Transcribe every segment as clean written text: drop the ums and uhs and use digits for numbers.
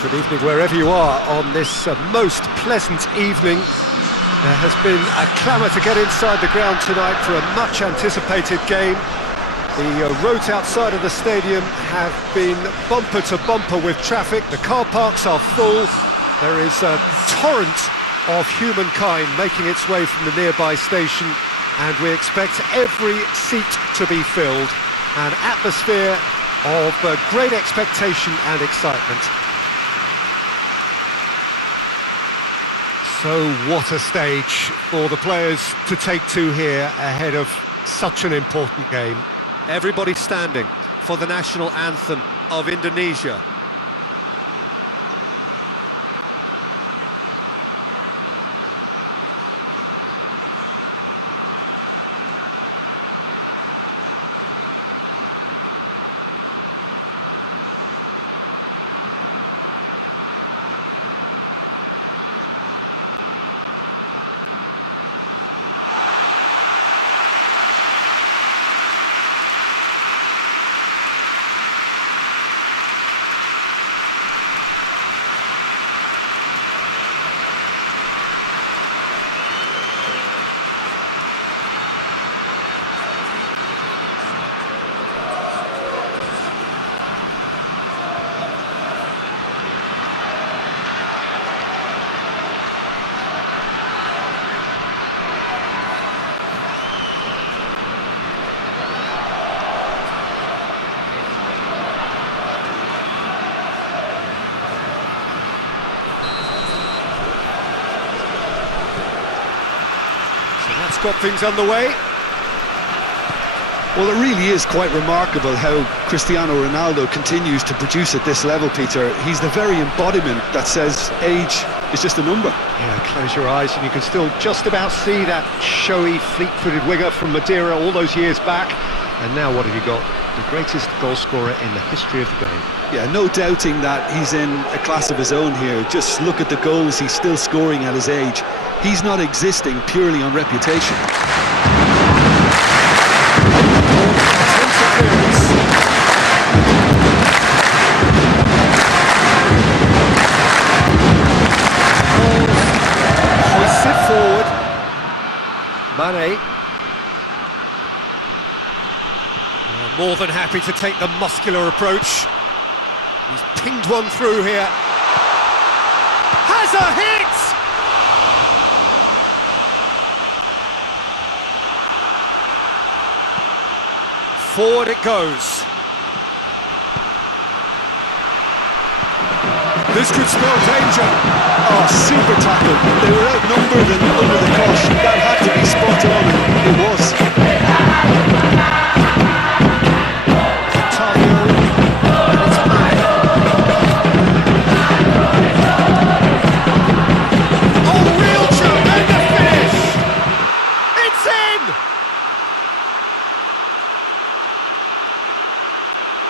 Good evening wherever you are on this most pleasant evening. There has been a clamour to get inside the ground tonight for a much anticipated game. The roads outside of the stadium have been bumper to bumper with traffic. The car parks are full. There is a torrent of humankind making its way from the nearby station, and we expect every seat to be filled. An atmosphere of great expectation and excitement. So what a stage for the players to take to here ahead of such an important game. Everybody standing for the national anthem of Indonesia. That's got things underway. Well, it really is quite remarkable how Cristiano Ronaldo continues to produce at this level, Peter. He's the very embodiment that says age is just a number. Yeah, close your eyes and you can still just about see that showy, fleet-footed winger from Madeira all those years back. And now what have you got? The greatest goal scorer in the history of the game. Yeah, no doubting that he's in a class of his own here. Just look at the goals he's still scoring at his age. He's not existing purely on reputation. Hoists it forward. Mane. More than happy to take the muscular approach. He's pinged one through here. Has a hit! Forward it goes. This could spell danger. Oh, super tackle. They were outnumbered and under the cosh. That had to be spot on, and it was.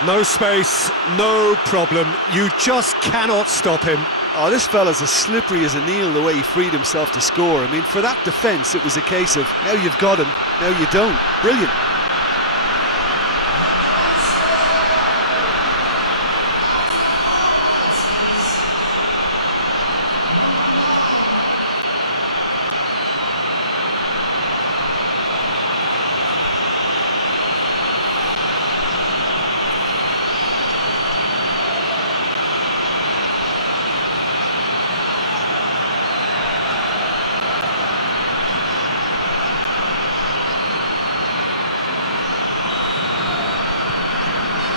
No space, no problem. You just cannot stop him. Oh, this fella's as slippery as an eel the way he freed himself to score. I mean, for that defence, it was a case of, now you've got him, now you don't. Brilliant.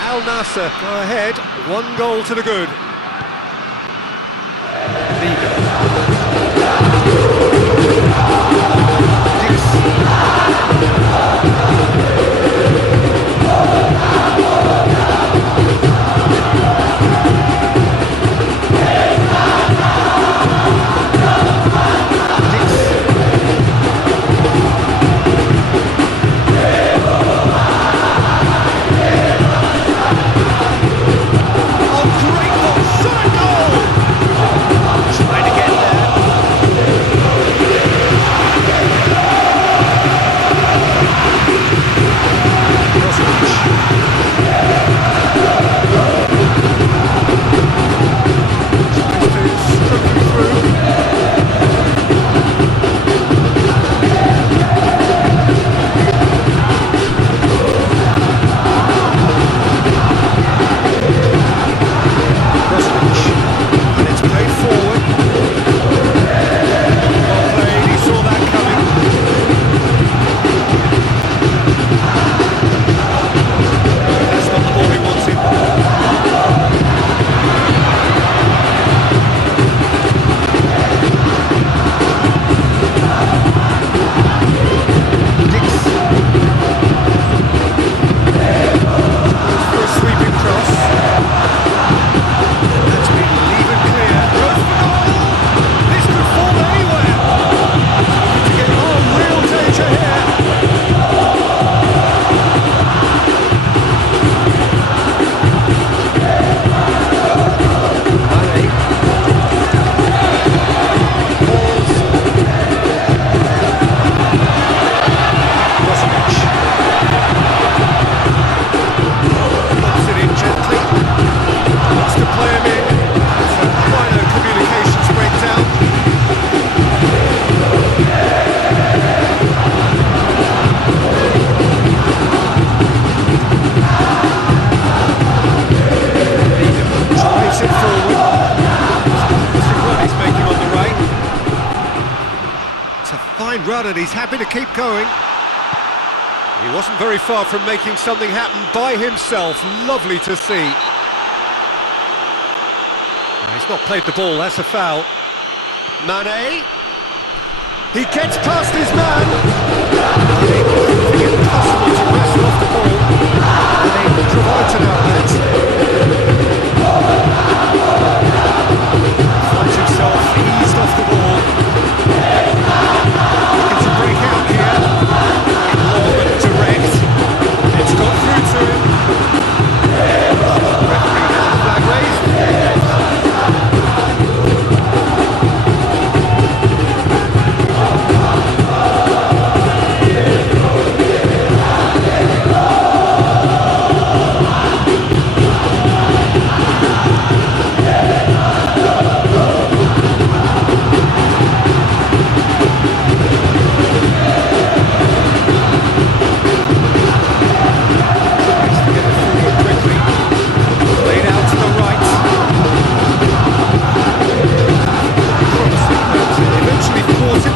Al-Nassr go ahead, 1 goal to the good. Great ball run and he's happy to keep going. He wasn't very far from making something happen by himself. Lovely to see. He's not played the ball, that's a foul. Mane. He gets past his man. Mane proving it impossible to wrestle off the ball. Mane provides an outlet. Finds himself eased off the ball. Looking to break out here. Long and direct. It's got through to him. Referee has the flag raised.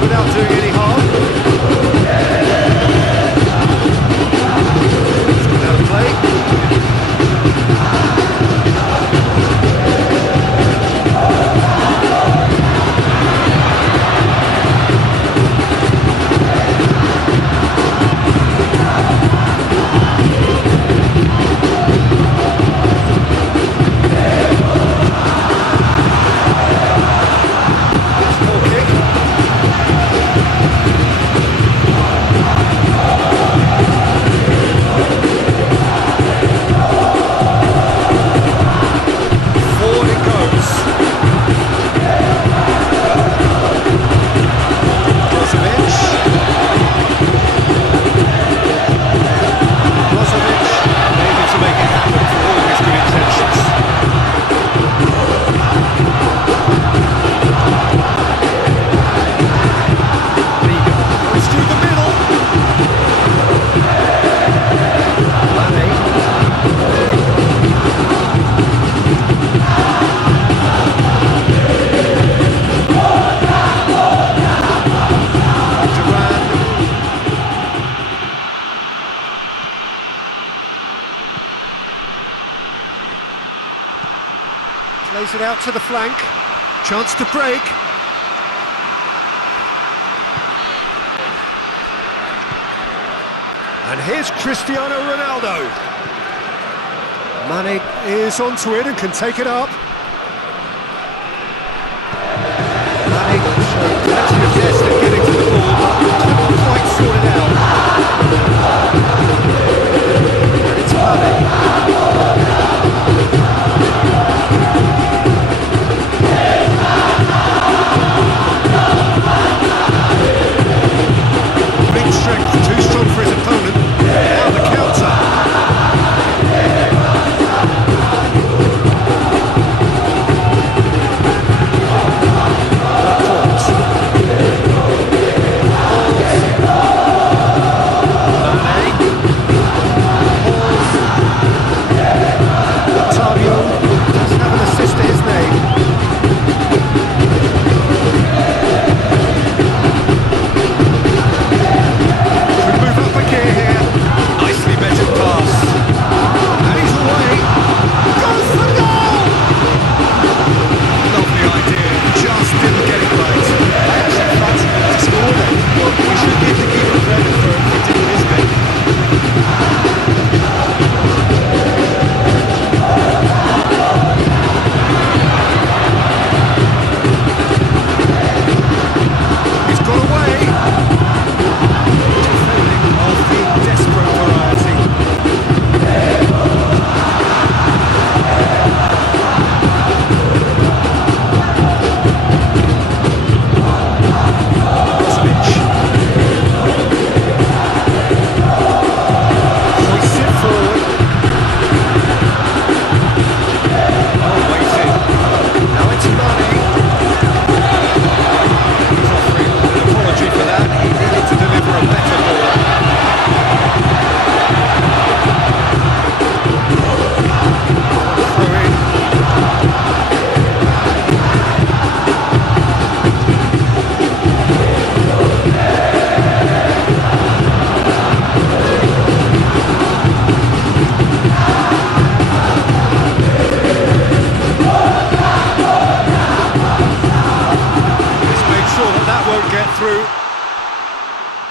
Without doing any harm. It's good out of play. Plays it out to the flank. Chance to break. And here's Cristiano Ronaldo. Mane is onto it and can take it up. Mane showed plenty of zest at getting to the ball, but couldn't quite sort it out. And it's Mane. Strength, too strong for his opponent. Now the counter.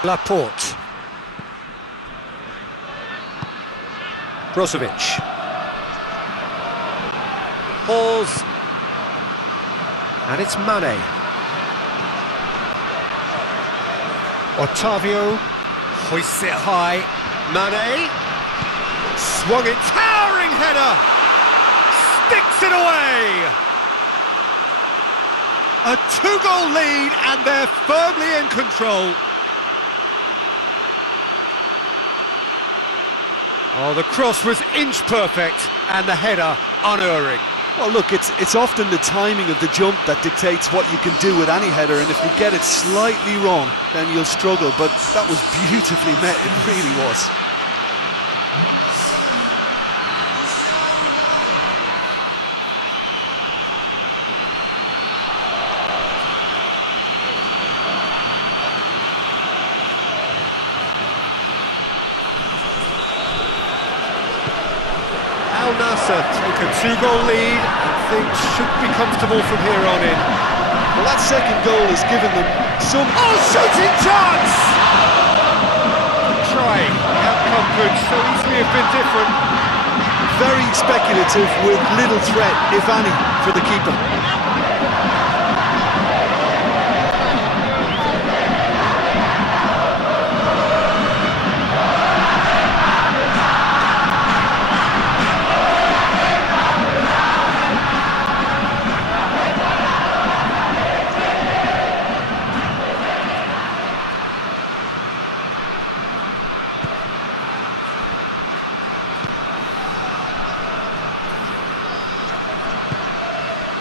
Laporte. Brozovic. Balls. And it's Mane. Otavio hoists it high. Mane. Swung it. Towering header. Sticks it away. A 2-goal lead and they're firmly in control. Oh, the cross was inch perfect and the header unerring. Well, look, it's often the timing of the jump that dictates what you can do with any header, and if you get it slightly wrong, then you'll struggle, but that was beautifully met, it really was. Al-Nassr take a 2-goal lead and things should be comfortable from here on in. Well, that second goal has given them some... Oh, shooting chance! Try. The outcome could so easily have been different. Very speculative with little threat, if any, for the keeper.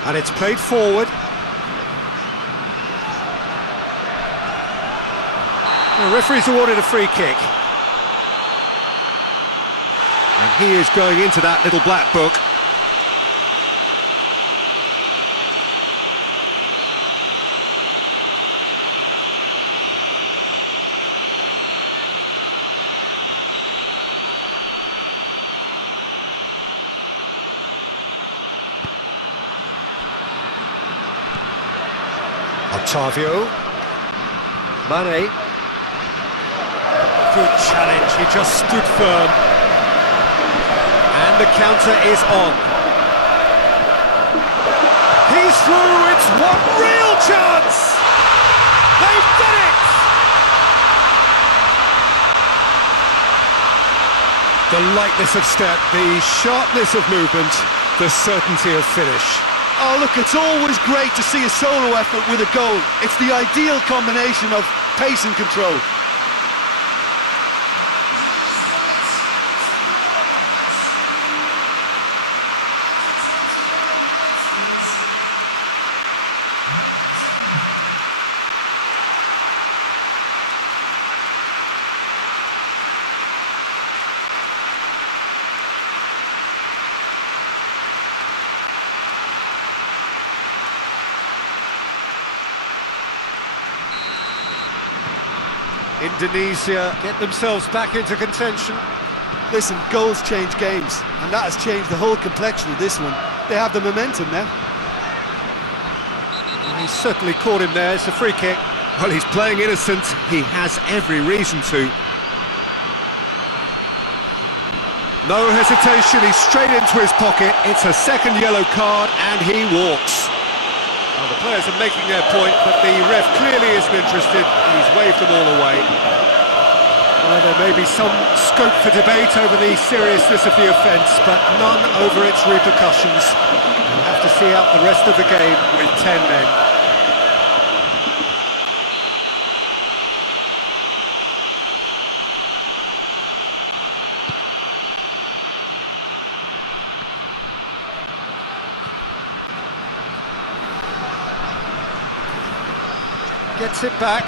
And it's played forward. The referee's awarded a free kick. And he is going into that little black book. Otavio. Mane. Good challenge, he just stood firm. And the counter is on. He's through, it's one real chance! They've done it! The lightness of step, the sharpness of movement, the certainty of finish. Oh, look, it's always great to see a solo effort with a goal. It's the ideal combination of pace and control. Indonesia get themselves back into contention. Listen, goals change games, and that has changed the whole complexion of this one. They have the momentum now. Well, he certainly caught him there, it's a free kick. Well, he's playing innocent, he has every reason to. No hesitation, he's straight into his pocket, it's a second yellow card, and he walks. Well, the players are making their point, but the ref clearly isn't interested. He's waved them all away. Well, there may be some scope for debate over the seriousness of the offence, but none over its repercussions. We'll have to see out the rest of the game with 10 men. Gets it back.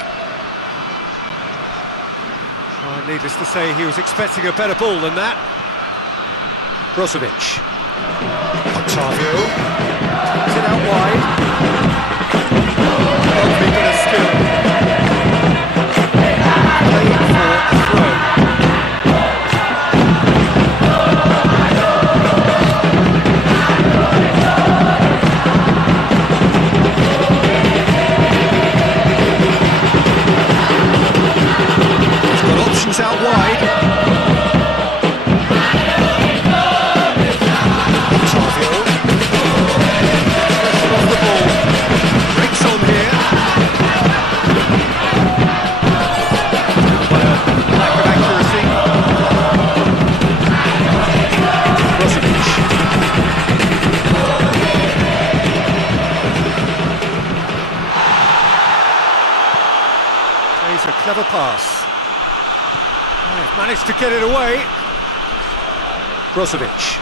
Oh, needless to say, he was expecting a better ball than that. Brozovic. Otavio. Takes it out wide. Lovely bit of skill. Playing for a throw. Clever pass. They've managed to get it away. Brozovic.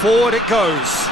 Forward it goes.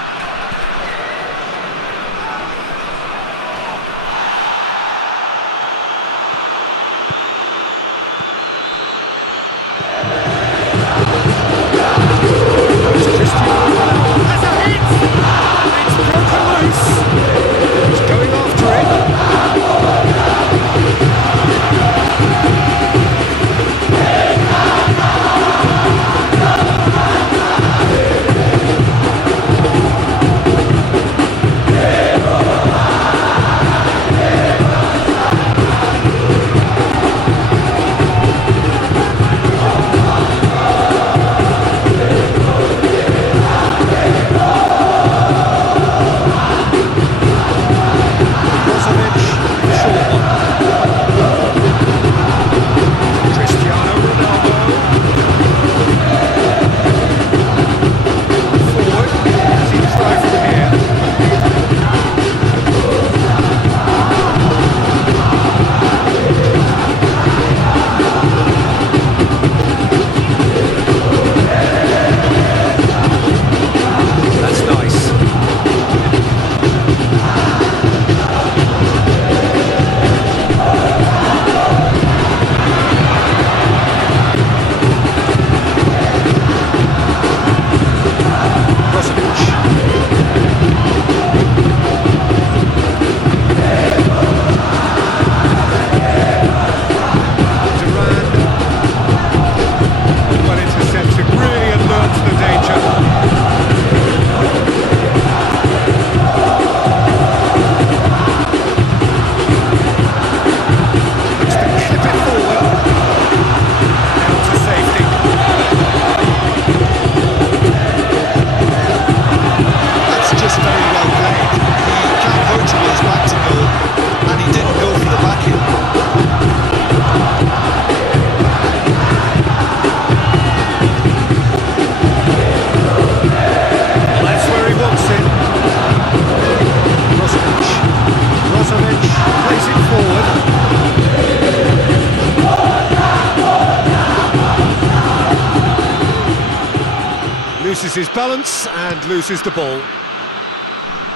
Loses his balance and loses the ball.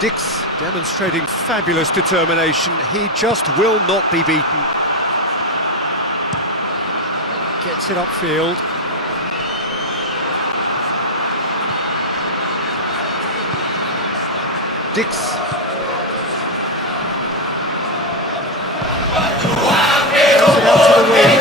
Dix demonstrating fabulous determination. He just will not be beaten. Gets it upfield. Dix. Gets it out to the wing.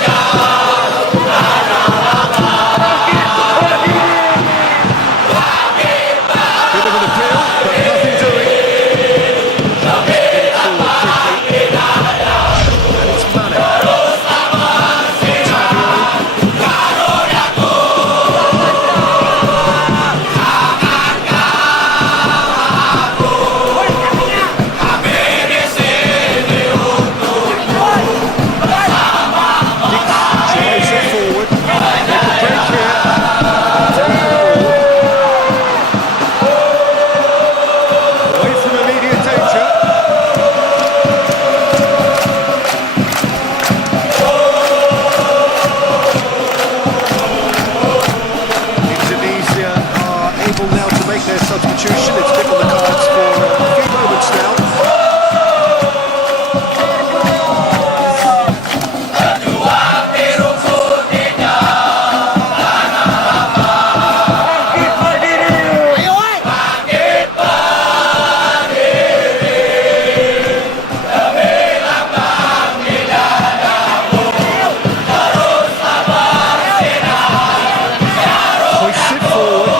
Substitution, it's been on the cards for a few moments now. Hoists it forward.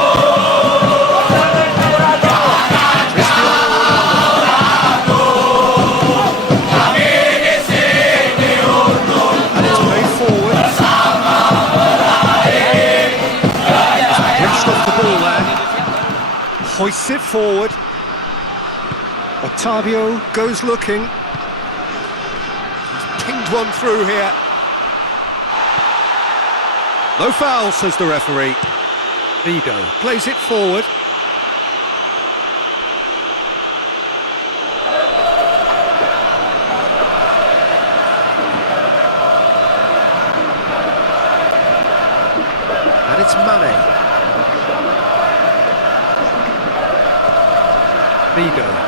Hoists it forward. Otavio goes looking. He's pinged one through here. No foul, says the referee. Vigo plays it forward. Ronaldo.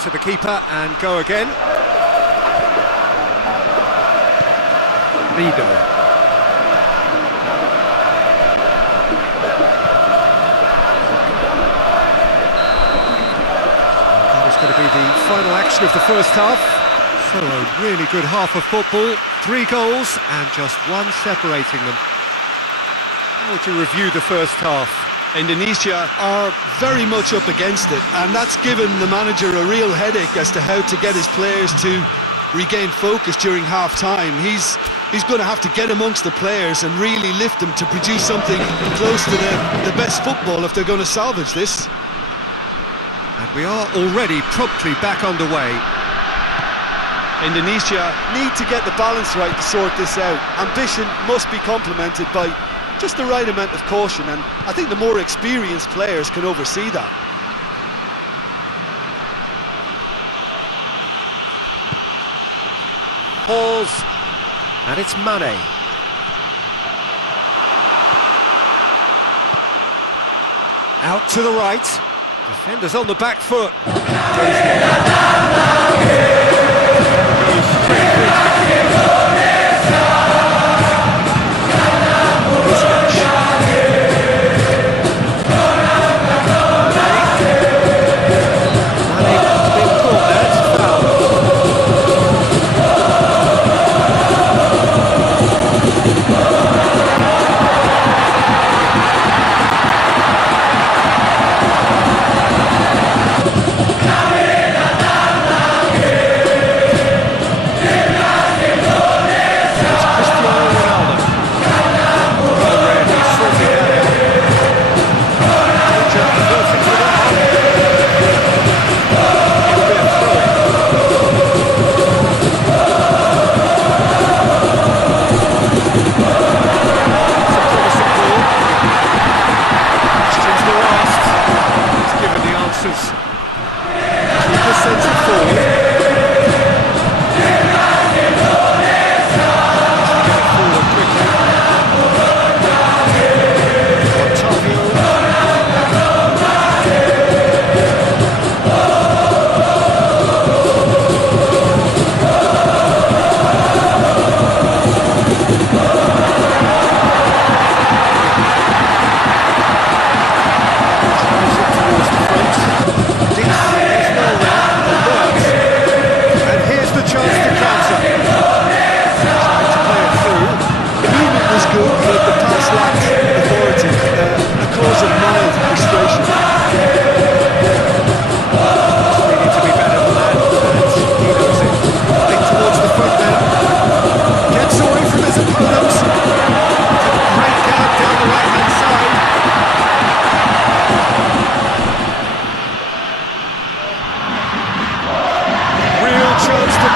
To the keeper and go again. Ronaldo. That was going to be the final action of the first half. So a really good half of football. 3 goals and just one separating them. How would you review the first half? Indonesia are very much up against it, and that's given the manager a real headache as to how to get his players to regain focus during half-time. He's going to have to get amongst the players and really lift them to produce something close to the best football if they're going to salvage this. And we are already promptly back underway. Indonesia need to get the balance right to sort this out. Ambition must be complemented by just the right amount of caution, and I think the more experienced players can oversee that. Pause, and it's Mane. Out to the right, defenders on the back foot.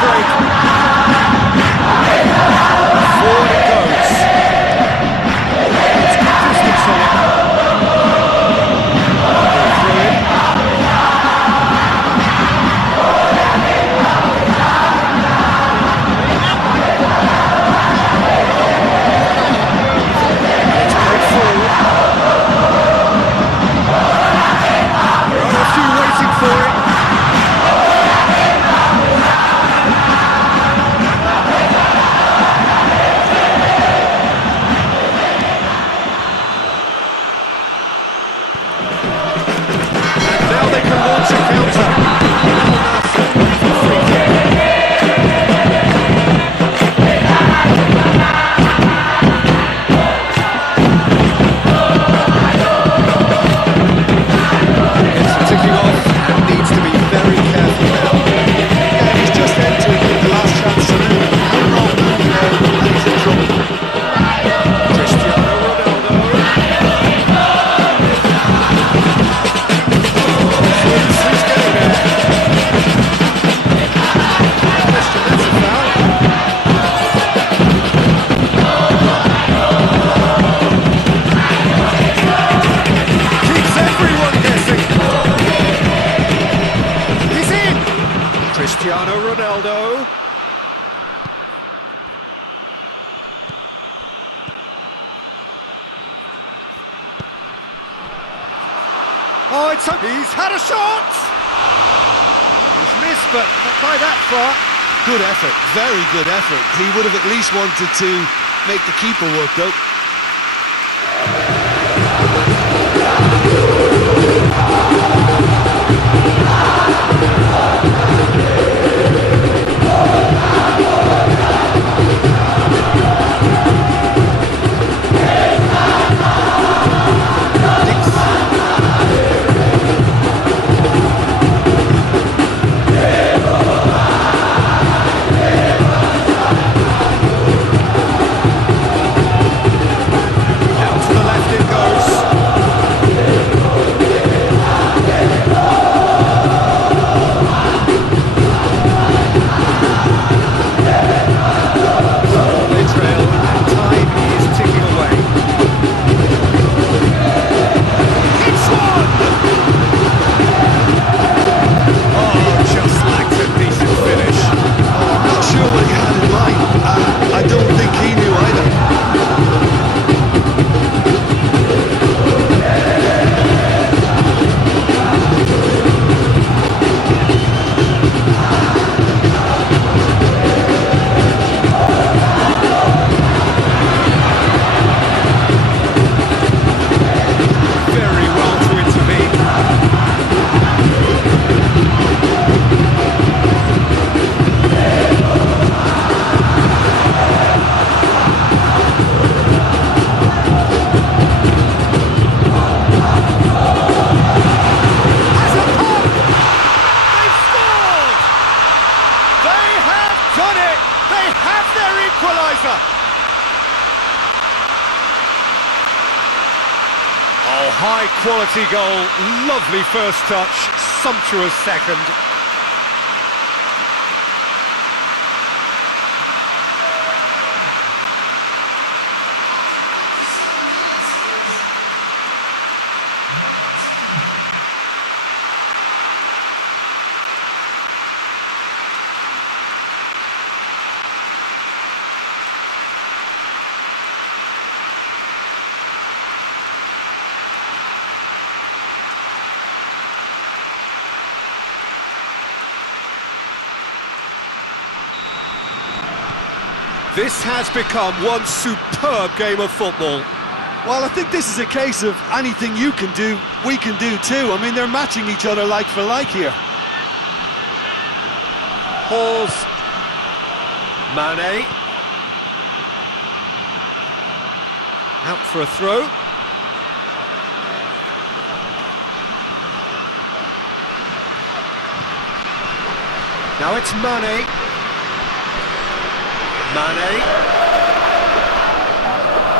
break. Forward it goes. It's good distance on it. Through it. It's played forward. There are a few waiting for it. Now they can launch a counter. Al-Nassr for free kick. It's ticking off and needs to be very careful now. Yeah, he's just entered the last chance saloon. No wrong move now, and he's in trouble. Cristiano Ronaldo. Who's getting there? Question, that's a foul. Keeps everyone guessing. He's in. Cristiano Ronaldo. Oh, it's up. He's had a shot. He's missed, but not by that far. Good effort, very good effort. He would have at least wanted to make the keeper work though. Out to the left it goes. They trail and time is ticking away. It's one! Oh, just lacked a decent finish. I'm not sure what he had in mind. I don't think he knew either. Very well to intervene. Has a pop! They've scored! They have done it! They have their equaliser! Oh, high quality goal, lovely first touch, sumptuous second. This has become one superb game of football. Well, I think this is a case of anything you can do, we can do too. I mean, they're matching each other like for like here. Pause. Mane. Out for a throw. Now it's Mane. Mane.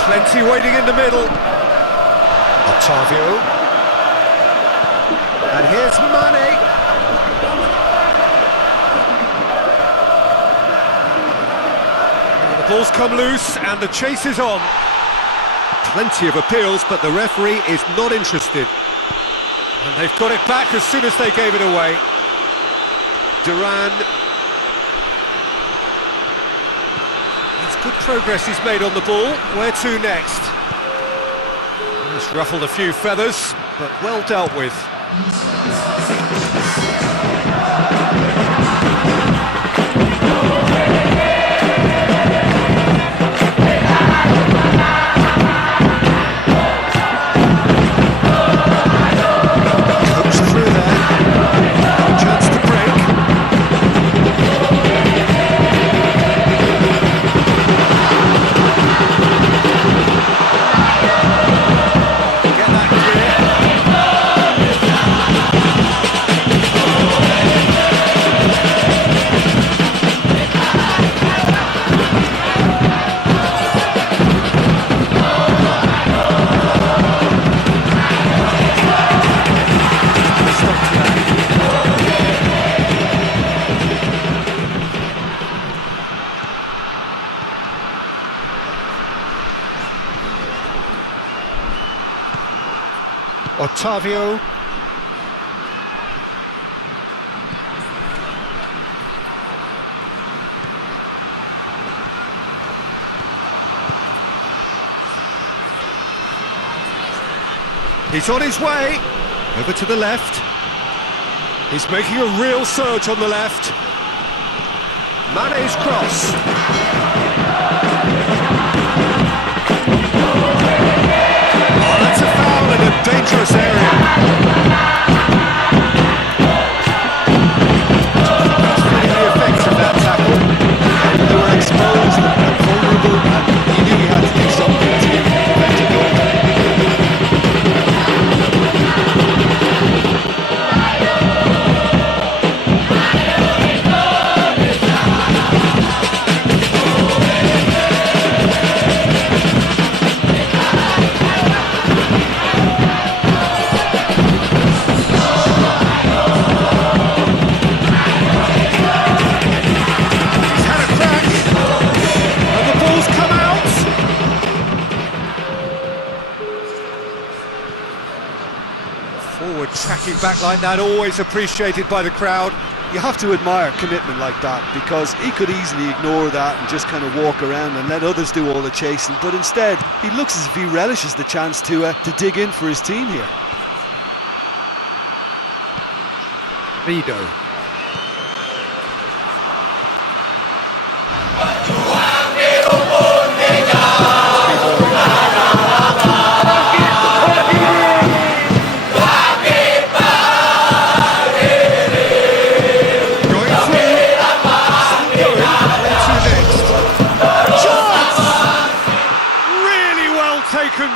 Plenty waiting in the middle. Octavio. And here's Mane. The ball's come loose and the chase is on. Plenty of appeals, but the referee is not interested. And they've got it back as soon as they gave it away. Duran. It's good progress he's made on the ball. Where to next? He's ruffled a few feathers, but well dealt with. Otavio. He's on his way. Over to the left. He's making a real surge on the left. Mane's cross. In a dangerous area. That's really the effects of that tackle. They were exposed and vulnerable, and he knew he had to do something to prevent a goal. Tracking back like that, always appreciated by the crowd. You have to admire commitment like that, because he could easily ignore that and just kind of walk around and let others do all the chasing, but instead he looks as if he relishes the chance to dig in for his team here. Rido.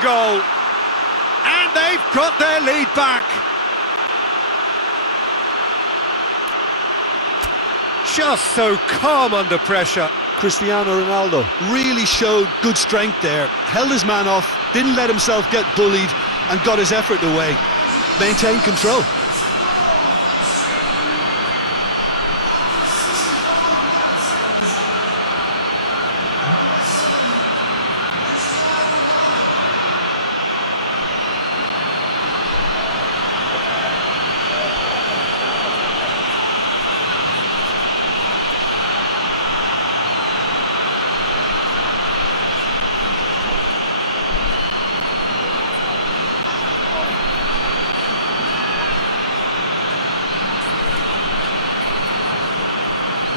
Goal, and they've got their lead back. Just so calm under pressure. Cristiano Ronaldo really showed good strength there, held his man off, didn't let himself get bullied, and got his effort away. Maintained control.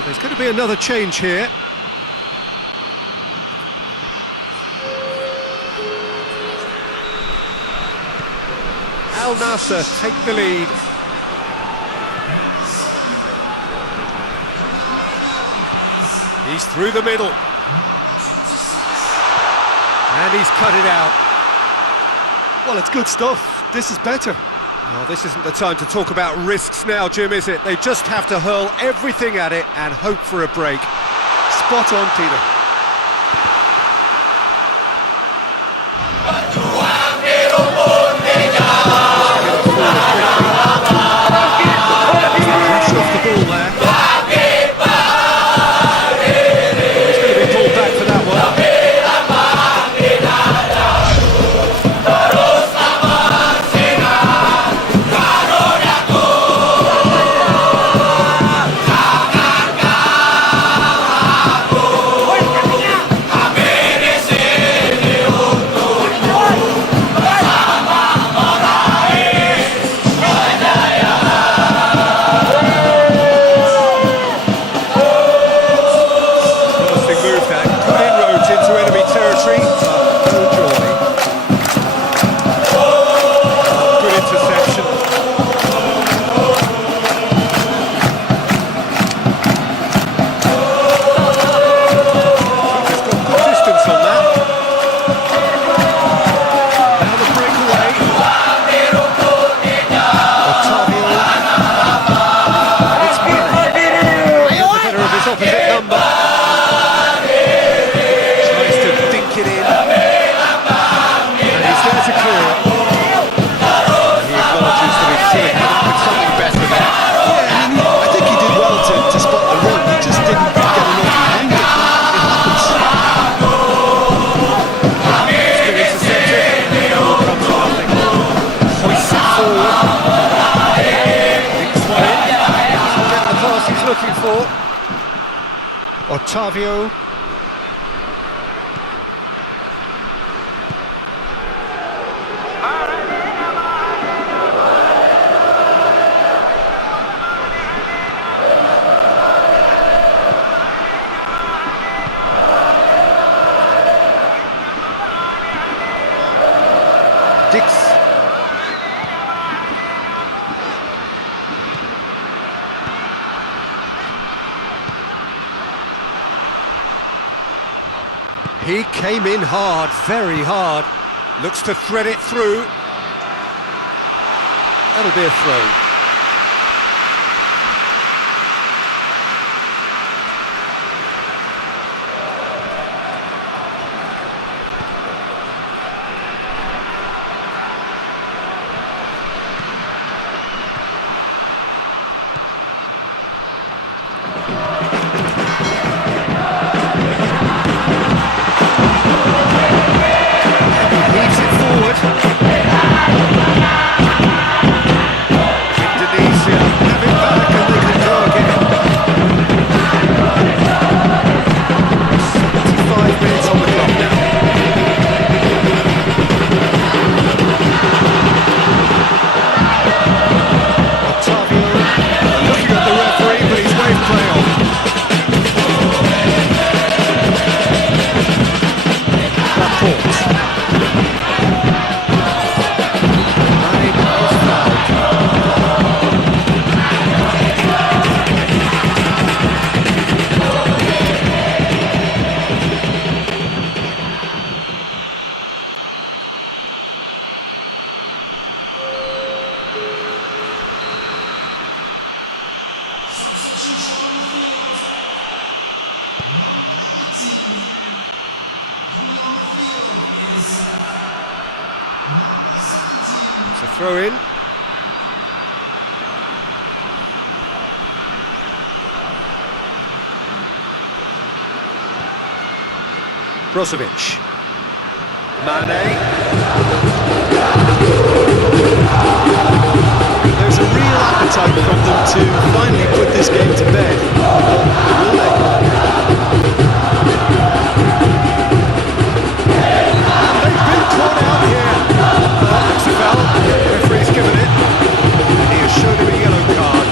There's going to be another change here. Al-Nassr take the lead. He's through the middle. And he's cut it out. Well, it's good stuff. This is better. Well, this isn't the time to talk about risks now, Jim, is it? They just have to hurl everything at it and hope for a break. Spot on, Peter. He's off the ball there. He's going to be pulled back for that one. opposite number. Tries to dink it in. And he's there to clear it. He acknowledges that he should have come up with something better there. Yeah, I mean, I think he did well to spot the run. He just didn't get enough behind it. It happens. It's been intercepted. Ball comes on, I think. Hoists it forward. Dinks one in. Doesn't get the pass he's looking for. Otavio. Dix. He came in hard, very hard. Looks to thread it through. That'll be a throw. Indonesia have it back and they can go again. 75 minutes on the clock now. Otavio looking at the referee, but he's waved play on. Laporte. It's a throw in. Brozovic. Mane. There's a real appetite from them to finally put this game to bed. Will they? They've been caught out here. Looks a foul. Referee's given it. And he has shown him a yellow card.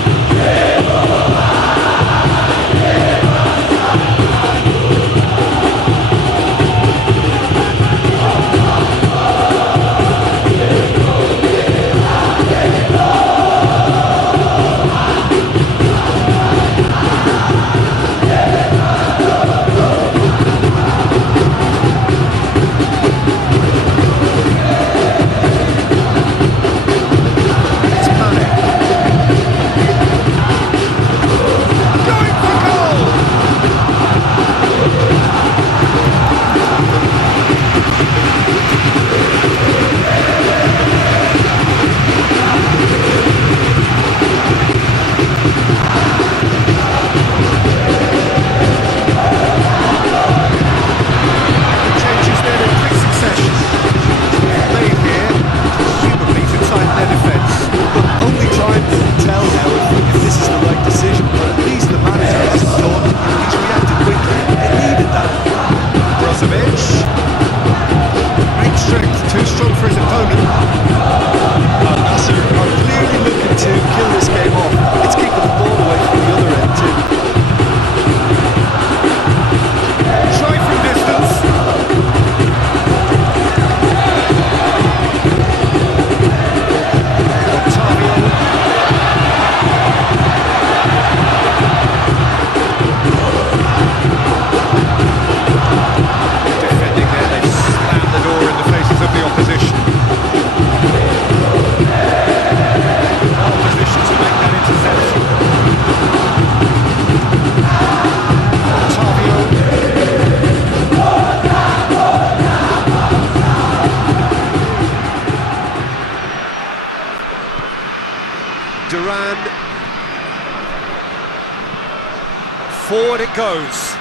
Forward it goes.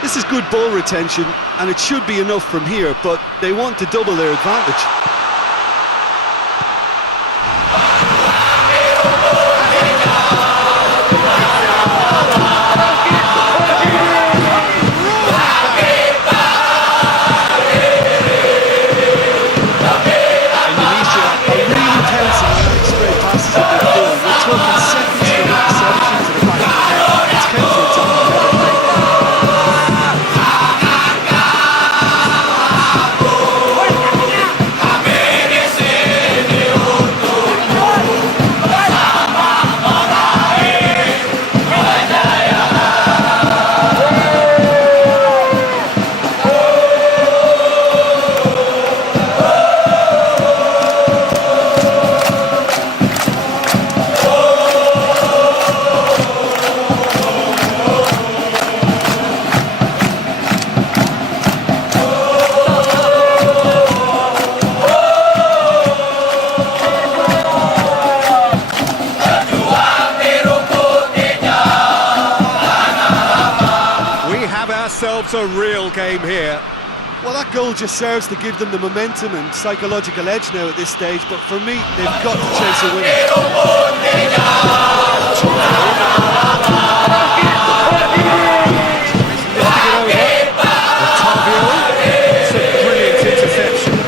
This is good ball retention, and it should be enough from here, but they want to double their advantage. Indonesia are really pouncing on any stray passes that they're doing. We're talking seconds from interception to the back of the net. It's counter-attacking. A real game here. Well, that goal just serves to give them the momentum and psychological edge now at this stage, but for me, they've got to chase a It's a brilliant interception.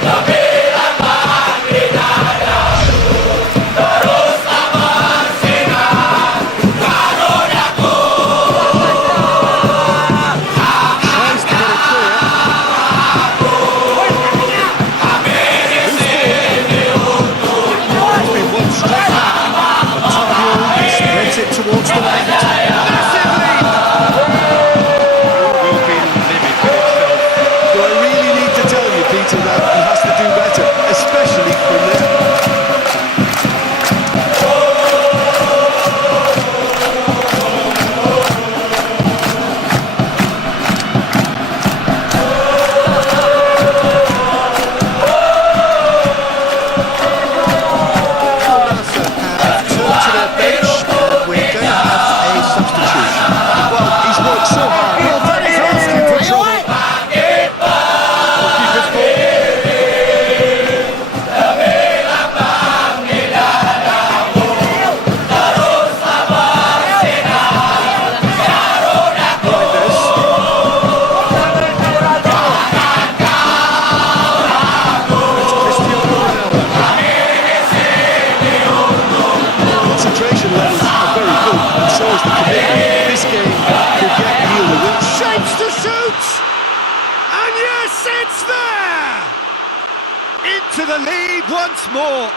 Towards the left. Massive lead! It will be livid with itself. Do I really need to tell you, Peter, that he has to do better, especially from there? Al-Nassr have turned to their bench. We're going to have a substitution. Well, he's worked so hard. Well, that is asking for trouble. Keeper's ball. Concentration levels are very good, and so is the commitment. This game could get Neil the win. Shapes to shoot! And yes, it's there! Into the lead once more.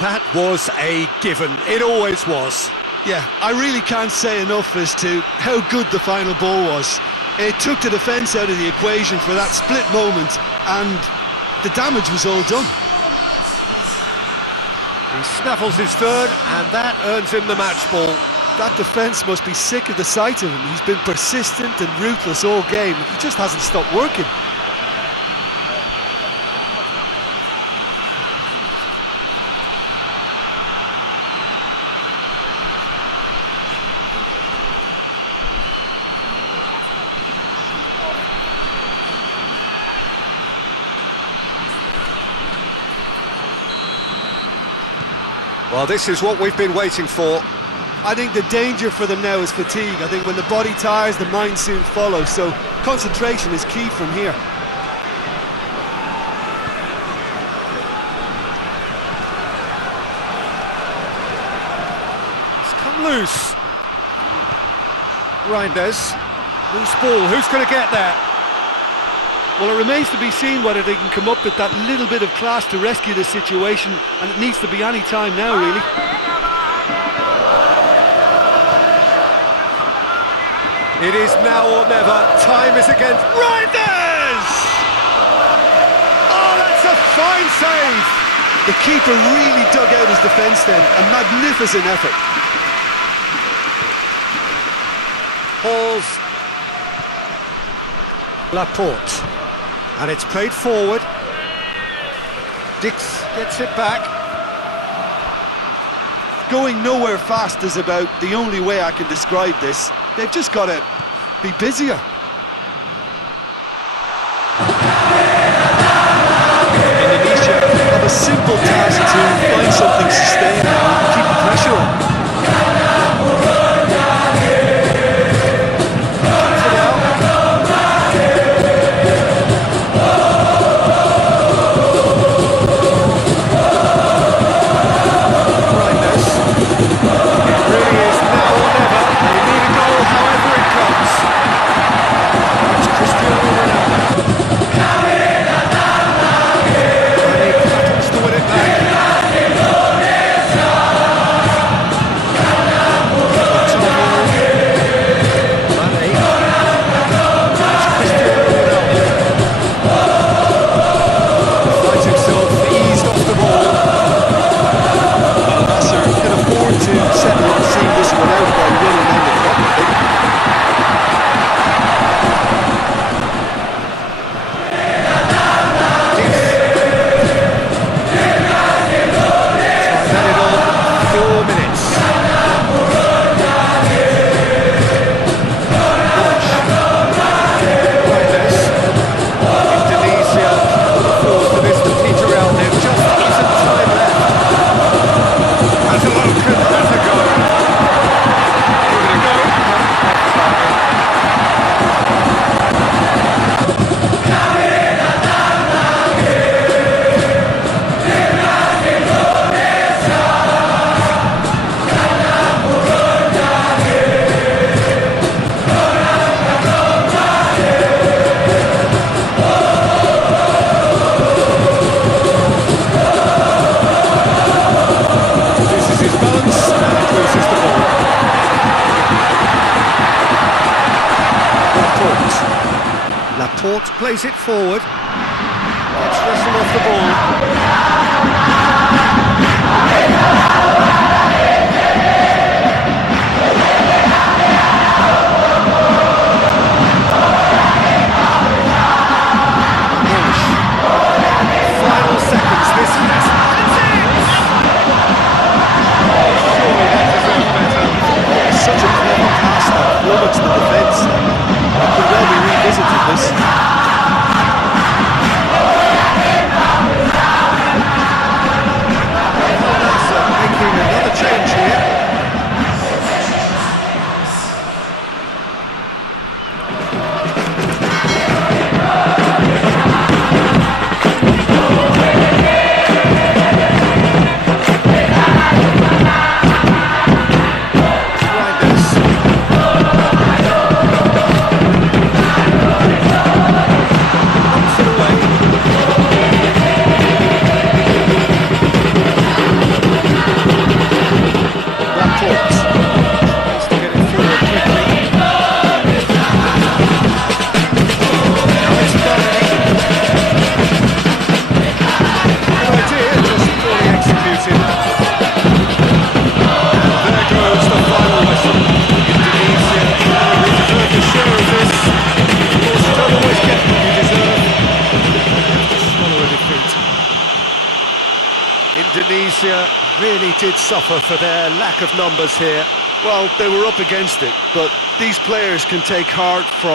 That was a given. It always was. Yeah, I really can't say enough as to how good the final ball was. It took the defence out of the equation for that split moment, and the damage was all done. He snaffles his third, and that earns him the match ball. That defence must be sick of the sight of him. He's been persistent and ruthless all game. He just hasn't stopped working. Well, this is what we've been waiting for. I think the danger for them now is fatigue. I think when the body tires, the mind soon follows. So concentration is key from here. It's come loose. Reinders. Loose ball. Who's going to get that? Well, it remains to be seen whether they can come up with that little bit of class to rescue the situation, and it needs to be any time now, really. It is now or never. Time is against Reinders! Oh, that's a fine save! The keeper really dug out his defence then. A magnificent effort. Paul's Laporte. And it's played forward. Dix gets it back. Going nowhere fast is about the only way I can describe this. They've just got to be busier. Indonesia have a simple task to find something sustainable and keep the pressure on. Plays it forward. Gets wrestled off the ball. Final seconds. This has surely that deserves better. It's such a clever pass that plummets the defence. I could well be revisited this. Another change here. Indonesia really did suffer for their lack of numbers here. Well, they were up against it, but these players can take heart from